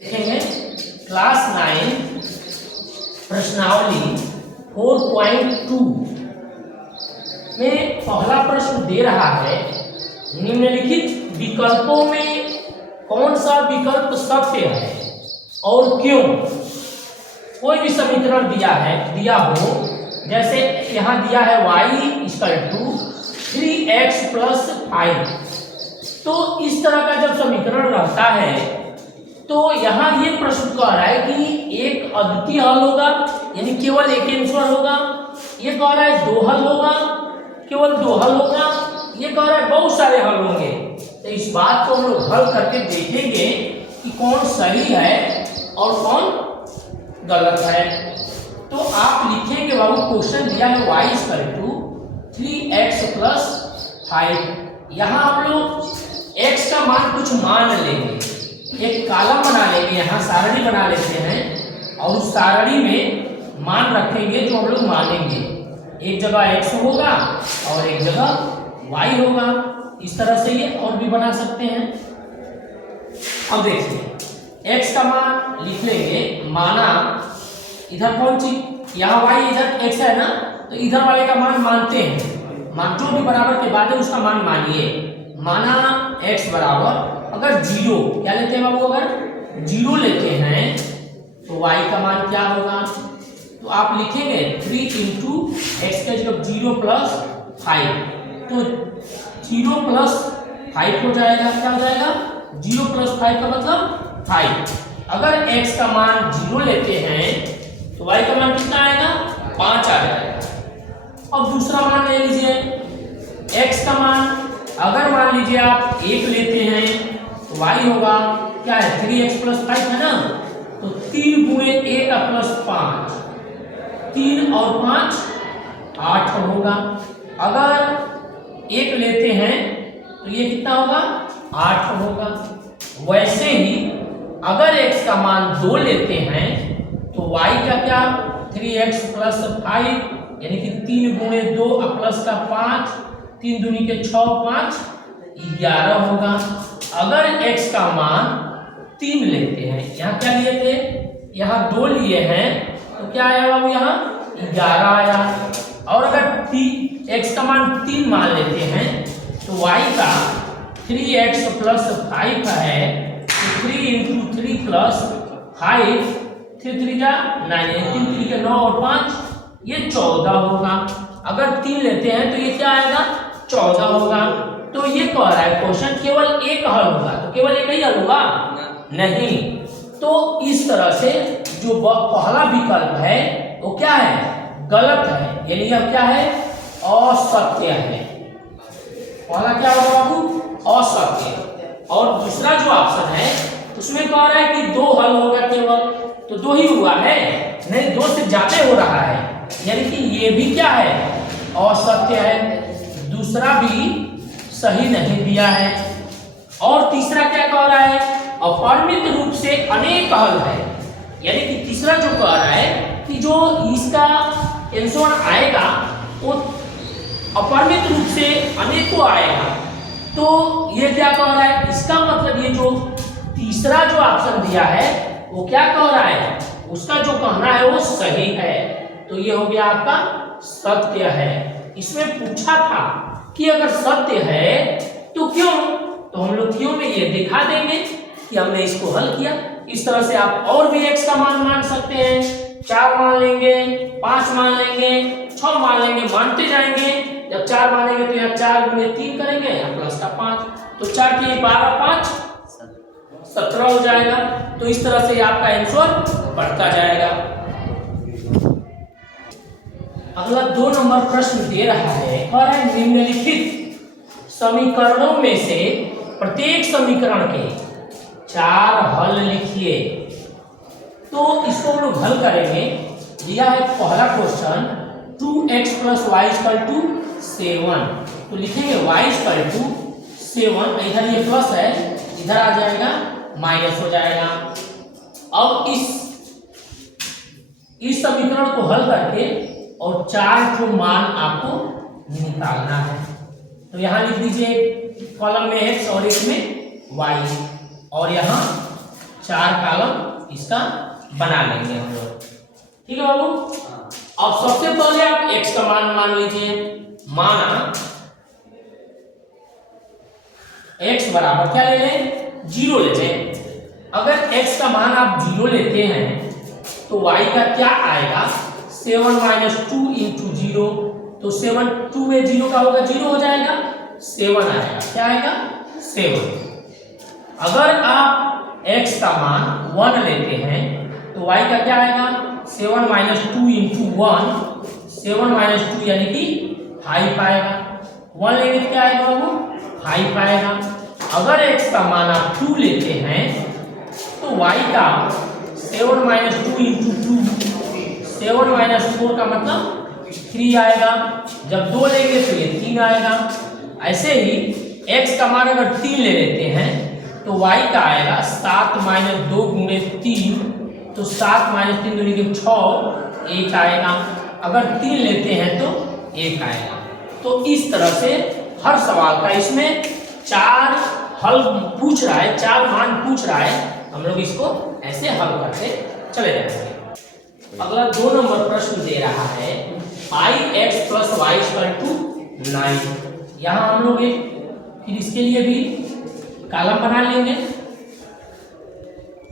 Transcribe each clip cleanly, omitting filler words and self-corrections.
देखेंगे क्लास 9 प्रश्नावली 4.2 में पहला प्रश्न दे रहा है निम्नलिखित विकल्पों में कौन सा विकल्प सत्य है और क्यों। कोई भी समीकरण दिया हो, जैसे यहाँ दिया है y = 3x + 5। तो इस तरह का जब समीकरण रहता है तो यहाँ ये प्रश्न कह रहा है कि एक अद्वितीय हल होगा, यानी केवल एक आंसर होगा। ये कह रहा है दो हल होगा, केवल दो हल होगा। ये कह रहा है बहुत सारे हल होंगे। तो इस बात को हम लोग हल करके देखेंगे कि कौन सही है और कौन गलत है। तो आप लिखेंगे बाबू, क्वेश्चन दिया है y = 3x + 5। यहाँ हम लोग x का मान कुछ मान लेंगे, एक कॉलम बना लेंगे, यहाँ सारणी बना लेते हैं और उस सारणी में मान रखेंगे जो हम लोग मानेंगे। एक जगह x होगा और एक जगह y होगा। इस तरह से ये और भी बना सकते हैं। अब देखिए x का मान लिख लेंगे, माना इधर कौन सी, यहाँ y इधर x है ना, तो इधर वाले का मान मानते हैं। मान जो भी बराबर के बाद है उसका मान मानिए। माना x बराबर, अगर 0 क्या लेते हैं बाबू, अगर 0 लेते हैं तो y का मान क्या होगा। तो आप लिखेंगे 3 × x का जब 0 + 5, तो 0 + 5 हो जाएगा। क्या हो जाएगा, 0 + 5 का मतलब 5। अगर x का मान 0 लेते हैं तो y का मान कितना आएगा, 5 आ जाएगा। अब दूसरा मान ले लीजिए, x का मान अगर मान लीजिए आप 1 लेते हैं तो y होगा क्या है, 3x + 5 है ना, तो 3 × 1 + 5, 3 और 5 8 होगा। अगर 1 लेते हैं तो ये कितना होगा, 8 होगा। वैसे ही अगर x का मान 2 लेते हैं तो y का क्या, 3x + 5 यानी कि 3 × 2 + 5, 3 दूनी के 6, 5 11 होगा। अगर x का मान 3 लेते हैं, यहाँ क्या लिए थे, यहाँ 2 लिए हैं, तो क्या आया बाबू, यहाँ 11 आया। और अगर x का मान 3 मान लेते हैं तो y का 3x + 5 है, तो 3 × 3 + 5, 3 3 जा 9, 3 3 के 9 और 5 ये 14 होगा। अगर 3 लेते हैं तो ये क्या आएगा, 14 होगा। तो ये कह रहा है क्वेश्चन केवल एक हल होगा, तो केवल एक ही हल होगा नहीं। तो इस तरह से जो पहला विकल्प है वो क्या है, गलत है, यानी यह क्या है, असत्य है। पहला क्या होगा बाबू, असत्य। और दूसरा जो ऑप्शन है उसमें कह रहा है कि दो हल होगा केवल, तो 2 ही हुआ है, नहीं 2 से ज्यादा हो रहा है, यानी कि ये भी क्या है, असत्य है। दूसरा भी सही नहीं दिया है। और तीसरा क्या कह रहा है, अपरिमित रूप से अनेक हल है, यानी कि तीसरा जो कह रहा है कि जो इसका आंसर आएगा वो अपरिमित रूप से अनेकों आएगा। तो ये क्या कह रहा है, इसका मतलब ये जो तीसरा जो ऑप्शन दिया है वो क्या कह रहा है, उसका जो कहना है वो सही है। तो ये हो गया आपका सत्य है। इसमें पूछा था कि अगर सत्य है तो क्यों, तो हम लोग क्यों में ये दिखा देंगे कि हमने इसको हल किया। इस तरह से आप और भी x का मान सकते हैं। 4 मान लेंगे, 5 मान लेंगे, 6 मान लेंगे, मानते जाएंगे। जब 4 मानेंगे तो यहाँ 4 × 3 करेंगे, यहाँ प्लस का 5, तो 4 के 12, 5 17 हो जाएगा। तो इस तरह से आपका आंसर बढ़ता जाएगा। अगला 2 नंबर प्रश्न दे रहा है, कह रहा है निम्नलिखित समीकरणों में से प्रत्येक समीकरण के 4 हल लिखिए। तो इसको हम लोग हल करेंगे। दिया है पहला क्वेश्चन 2x + y = 7, तो लिखेंगे y = 7, इधर ये प्लस है, इधर आ जाएगा माइनस हो जाएगा। अब इस समीकरण को हल करके और 4 जो मान आपको निकालना है, तो यहाँ लिख दीजिए कॉलम में x और एक में y, और यहाँ 4 कॉलम इसका बना लेंगे हम लोग। ठीक है बाबू। अब सबसे पहले आप x का मान लीजिए। माना x बराबर क्या ले लें, 0 ले लें। अगर x का मान आप 0 लेते हैं तो y का क्या आएगा, 7 - 2 × 0। तो 7 2 में 0 का होगा, 0 हो जाएगा, 7 आएगा। क्या आएगा, 7। अगर आप x का मान 1 लेते हैं तो y का क्या आएगा, 7 - 2 × 1, 7 - 2 यानी कि 5 आएगा। 1 लेंगे तो क्या आएगा बाबू, 5 आएगा। अगर x का मान आप 2 लेते हैं तो y का 7 - 2 × 2, 7 - 4 का मतलब 3 आएगा। जब 2 लेंगे तो ये 3 आएगा। ऐसे ही x का मान अगर 3 ले लेते हैं तो y का आएगा 7 - 2 × 3, तो 7 - 3 दूनी के 6, 1 आएगा। अगर 3 लेते हैं तो 1 आएगा। तो इस तरह से हर सवाल का इसमें 4 हल पूछ रहा है, 4 मान पूछ रहा है, हम लोग इसको ऐसे हल करते चले जाएंगे। अगला 2 नंबर प्रश्न दे रहा है x + y = 9। यहाँ हम लोग फिर इसके लिए भी कॉलम बना लेंगे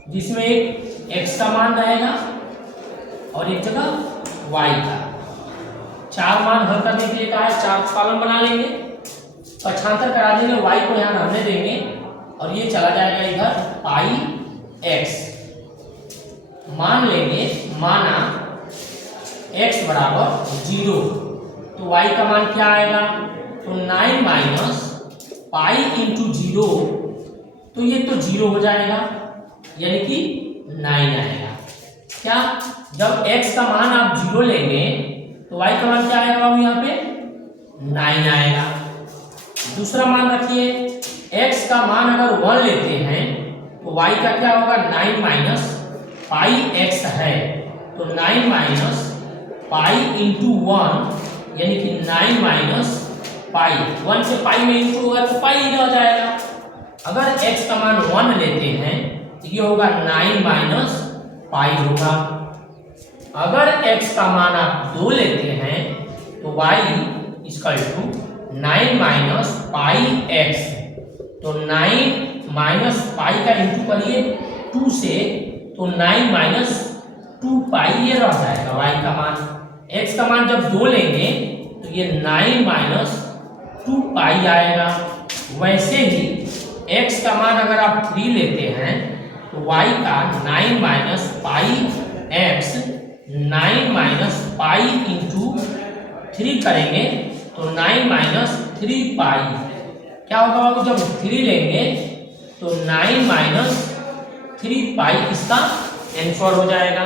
जिसमें एक x का मान रहेगा और एक जगह y का। 4 मान हल करने के लिए कहा है, 4 कॉलम बना लेंगे, पक्षांतर करा देंगे, y को यहाँ रहने देंगे और ये चला जाएगा इधर x। मान लेंगे, माना x बराबर 0 तो y का मान क्या आएगा, तो 9 - पाई × 0, तो ये तो 0 हो जाएगा यानी कि 9 आएगा। क्या, जब x का मान आप 0 लेंगे तो y का मान क्या आएगा बाबू, यहाँ पे 9 आएगा। दूसरा मान रखिए, x का मान अगर 1 लेते हैं तो y का क्या होगा, 9 - पाई x है, तो 9 - पाई × 1 यानी कि 9 - पाई। 1 से पाई में इंटू होगा तो पाई ही रह जाएगा। अगर x का मान 1 लेते हैं तो ये होगा 9 - पाई होगा। अगर x का मान आप 2 लेते हैं तो y = 9 - पाई x, तो 9 - पाई का इंटू करिए 2 से, तो 9 - 2 पाई ये रह जाएगा y का मान। x का मान जब 2 लेंगे तो ये 9 - 2 पाई आएगा। वैसे ही x का मान अगर आप 3 लेते हैं तो y का 9 - पाई x, 9 - पाई × 3 करेंगे तो 9 - 3 पाई। क्या होगा बाबू, जब 3 लेंगे तो 9 - 3 पाई इसका आंसर हो जाएगा।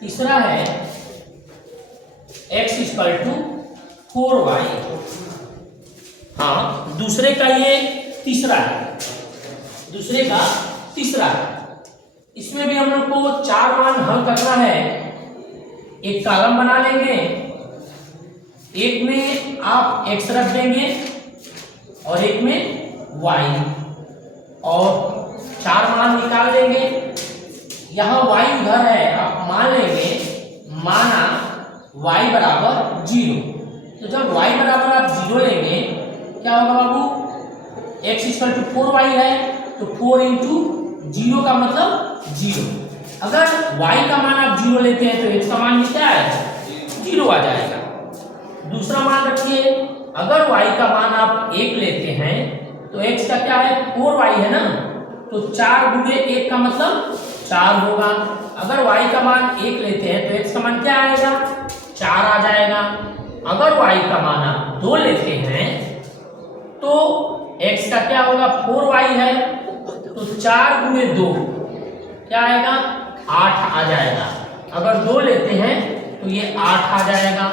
तीसरा है x = 4y। हाँ, दूसरे का ये तीसरा है, दूसरे का तीसरा है। इसमें भी हम लोग को 4 मान हल करना है। एक कॉलम बना लेंगे, एक में आप x रख देंगे और एक में y, और 4 मान निकाल देंगे। यहाँ y उधर है, आप मान लेंगे, माना y बराबर 0। तो जब y बराबर आप 0 लेंगे क्या होगा बाबू, x = 4y है, तो 4 × 0 का मतलब 0। अगर y का मान आप 0 लेते हैं तो x का मान भी क्या है, 0 आ जाएगा। दूसरा मान रखिए, अगर y का मान आप 1 लेते हैं तो x का क्या है, 4y है ना, तो 4 × 1 का मतलब 4 होगा। अगर y का मान 1 लेते हैं तो x का मान क्या आएगा, 4 आ जाएगा। अगर y का मान आप 2 लेते हैं तो x का क्या होगा, 4y है, तो 4 × 2 क्या आएगा, 8 आ जाएगा। अगर 2 लेते हैं तो ये 8 आ जाएगा।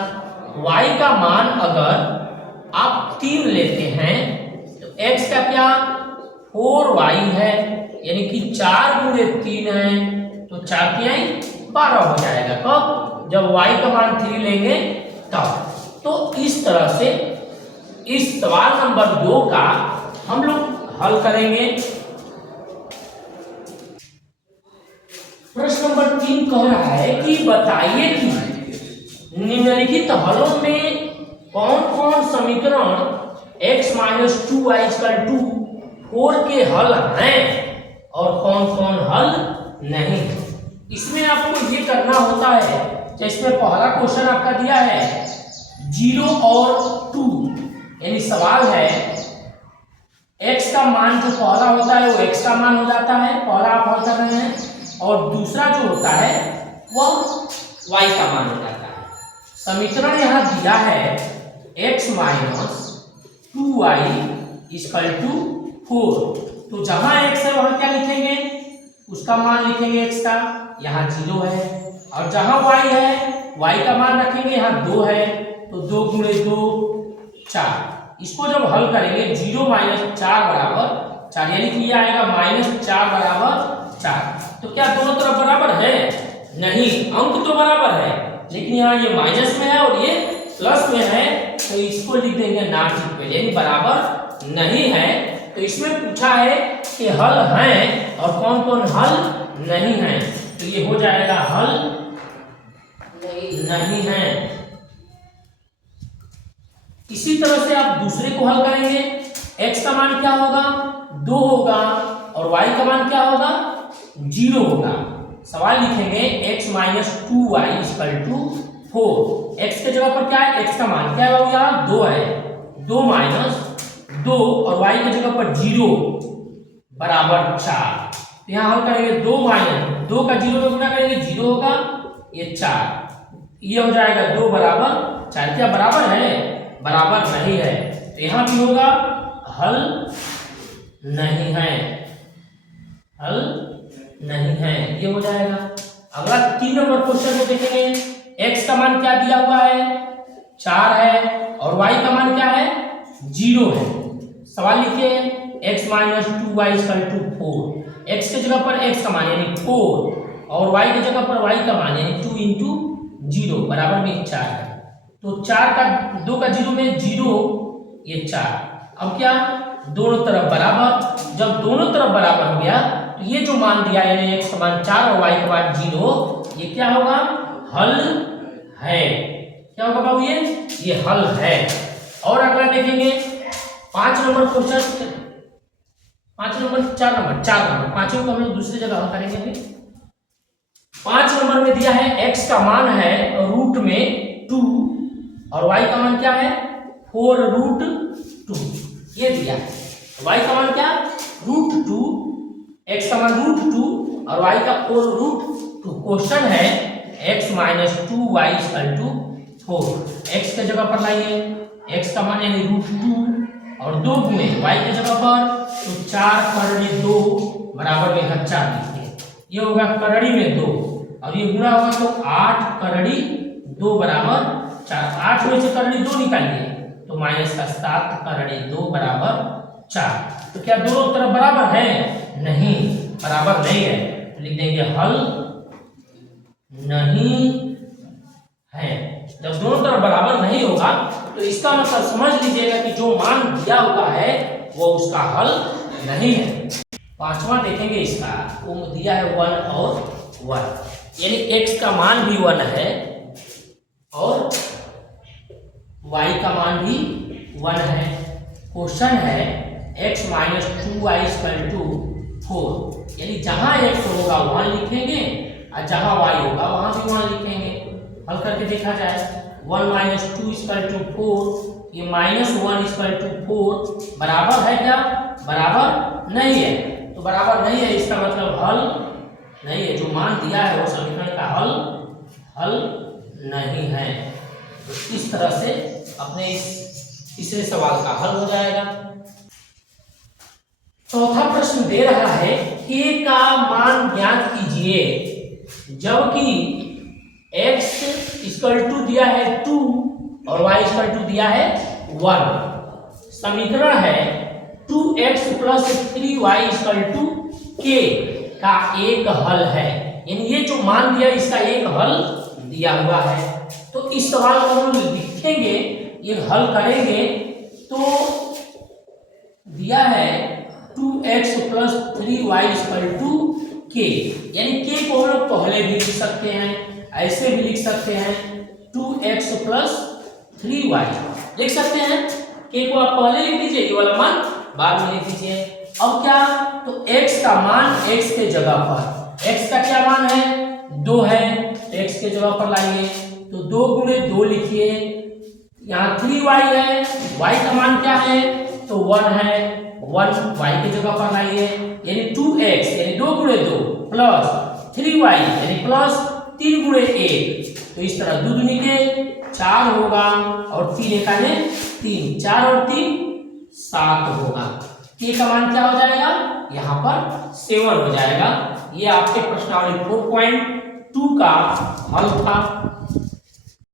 y का मान अगर आप 3 लेते हैं तो x का क्या, 4y है, यानी कि 4 × 3 है, तो 4 × 12 हो जाएगा। कब, जब y का मान 3 लेंगे तब। तो इस तरह से इस सवाल नंबर 2 का हम लोग हल करेंगे। प्रश्न नंबर 3 कह रहा है कि बताइए कि निम्नलिखित हलों में कौन कौन समीकरण x minus 2y equal to 4 के हल हैं और कौन कौन हल नहीं। इसमें आपको ये करना होता है, जैसे पहला क्वेश्चन आपका दिया है 0 और 2, यानी सवाल है x का मान जो पहला होता है वो x का मान हो जाता है, पहला आप हल कर रहे हैं, और दूसरा जो होता है वह y का मान हो जाता है। समीकरण यहाँ दिया है x minus 2y equal to 4, तो जहां x है वहां क्या लिखेंगे, उसका मान लिखेंगे x का, यहाँ 0 है, और जहां y है y का मान रखेंगे, यहाँ 2 है, तो 2 गुणे 2 4। इसको जब हल करेंगे 0 माइनस 4 बराबर 4, यानी कि ये आएगा -4 बराबर 4। तो क्या दोनों तरफ बराबर है? नहीं, अंक तो बराबर है, लेकिन यहाँ ये माइनस में है और ये प्लस में है, तो इसको लिख देंगे नॉट इक्वल, यानी बराबर नहीं है। तो इसमें पूछा है कि हल हैं और कौन कौन हल नहीं है, तो ये हो जाएगा हल नहीं है। इसी तरह से आप दूसरे को हल करेंगे, x का मान क्या होगा 2 होगा और y का मान क्या होगा 0 होगा। सवाल लिखेंगे x minus 2y equal to 4, x के जगह पर क्या है, x का मान क्या है, यहाँ 2 है, 2 माइनस 2 और y की जगह पर 0 बराबर 4। तो यहाँ हल करेंगे 2 माइनस 2 का 0 में गुणा करेंगे 0 होगा, ये 4, ये हो जाएगा 2 बराबर 4। क्या बराबर है? बराबर नहीं है, तो यहाँ भी होगा हल नहीं है, हल नहीं है, ये हो जाएगा। अगला 3 नंबर क्वेश्चन को देखेंगे, x का मान क्या दिया हुआ है 4 है और y का मान क्या है 0 है। सवाल लिखिए x minus 2y equal to 4, x के जगह पर x का मान यानी 4 और y की जगह पर y का मान यानी 2 इंटू 0 बराबर में 4 है। तो 4 का 2 का 0 में 0, ये 4। अब क्या दोनों तरफ बराबर, जब दोनों तरफ बराबर हो गया तो ये जो मान दिया यानी x का मान 4 और y का मान 0, ये क्या होगा हल है। क्या होगा बाबू ये हल है। और अगला देखेंगे 5 नंबर क्वेश्चन, 5 नंबर 4 नंबर पांचों को हम लोग दूसरी जगह हल करेंगे। अभी 5 नंबर में दिया है x का मान है रूट में 2 और y का मान क्या है 4 रूट 2, ये दिया है। y का मान क्या रूट 2, x का मान रूट 2 और y का 4 रूट 2। क्वेश्चन है x minus 2y equal to 4, x के जगह पर लाइए, x का मान यानी रूट 2 और 2 गुणे y के जगह पर, तो 4 करड़ी 2 बराबर में 4 लिखिए, ये होगा करड़ी में 2 और ये गुणा होगा तो 8 करड़ी 2 बराबर 4। 8 में से करड़ी 2 निकालिए तो माइनस का 7 करड़ी 2 बराबर 4। तो क्या दोनों तरफ बराबर है? नहीं, बराबर नहीं है, तो लिख देंगे हल नहीं है। जब दोनों तरफ बराबर नहीं होगा तो इसका मतलब समझ लीजिएगा कि जो मान दिया हुआ है वो उसका हल नहीं है। 5वां देखेंगे, इसका वो दिया है 1 और 1, यानी x का मान भी 1 है और y का मान भी 1 है। क्वेश्चन है x minus 2y equal to 4, यानी जहां x होगा वहां लिखेंगे और जहां y होगा वहां भी वहां लिखेंगे। हल करके देखा जाए 1 माइनस 2 इक्वल टू 4, ये माइनस 1 इक्वल टू 4 बराबर है क्या? बराबर नहीं है, तो बराबर नहीं है इसका मतलब हल नहीं है। जो मान दिया है वो समीकरण का हल नहीं है। तो इस तरह से अपने इस तीसरे सवाल का हल हो जाएगा। चौथा प्रश्न दे रहा है k का मान ज्ञात कीजिए जबकि x इक्वल टू दिया है 2 और y इक्वल टू दिया है 1। समीकरण है 2x plus 3y equal to k का एक हल है, यानी ये जो मान दिया इसका एक हल दिया हुआ है। तो इस सवाल को हम लिखेंगे, ये हल करेंगे तो दिया है 2x plus 3y equal to के, यानी के को हम लोग पहले भी लिख सकते हैं, ऐसे भी लिख सकते हैं 2x प्लस 3y लिख सकते हैं। के को आप पहले लिख दीजिए, ये वाला मान बाद में लिख दीजिए। अब क्या, तो x का मान x के जगह पर, x का क्या मान है 2 है, x के जगह पर लाइए तो 2 गुणे 2 लिखिए, यहाँ 3y है, y का मान क्या है तो 1 है, 1 y की जगह पर लाइए यानी 2x यानी 2 गुणे 2 प्लस 3y यानी प्लस 3 गुणे 1, तो इस तरह 2 दूनी के 4 होगा और 3 एकाने 3, 4 और 3 7 होगा। के का मान क्या हो जाएगा यहाँ पर 7 हो जाएगा। ये आपके प्रश्नावली 4.2 का हल था।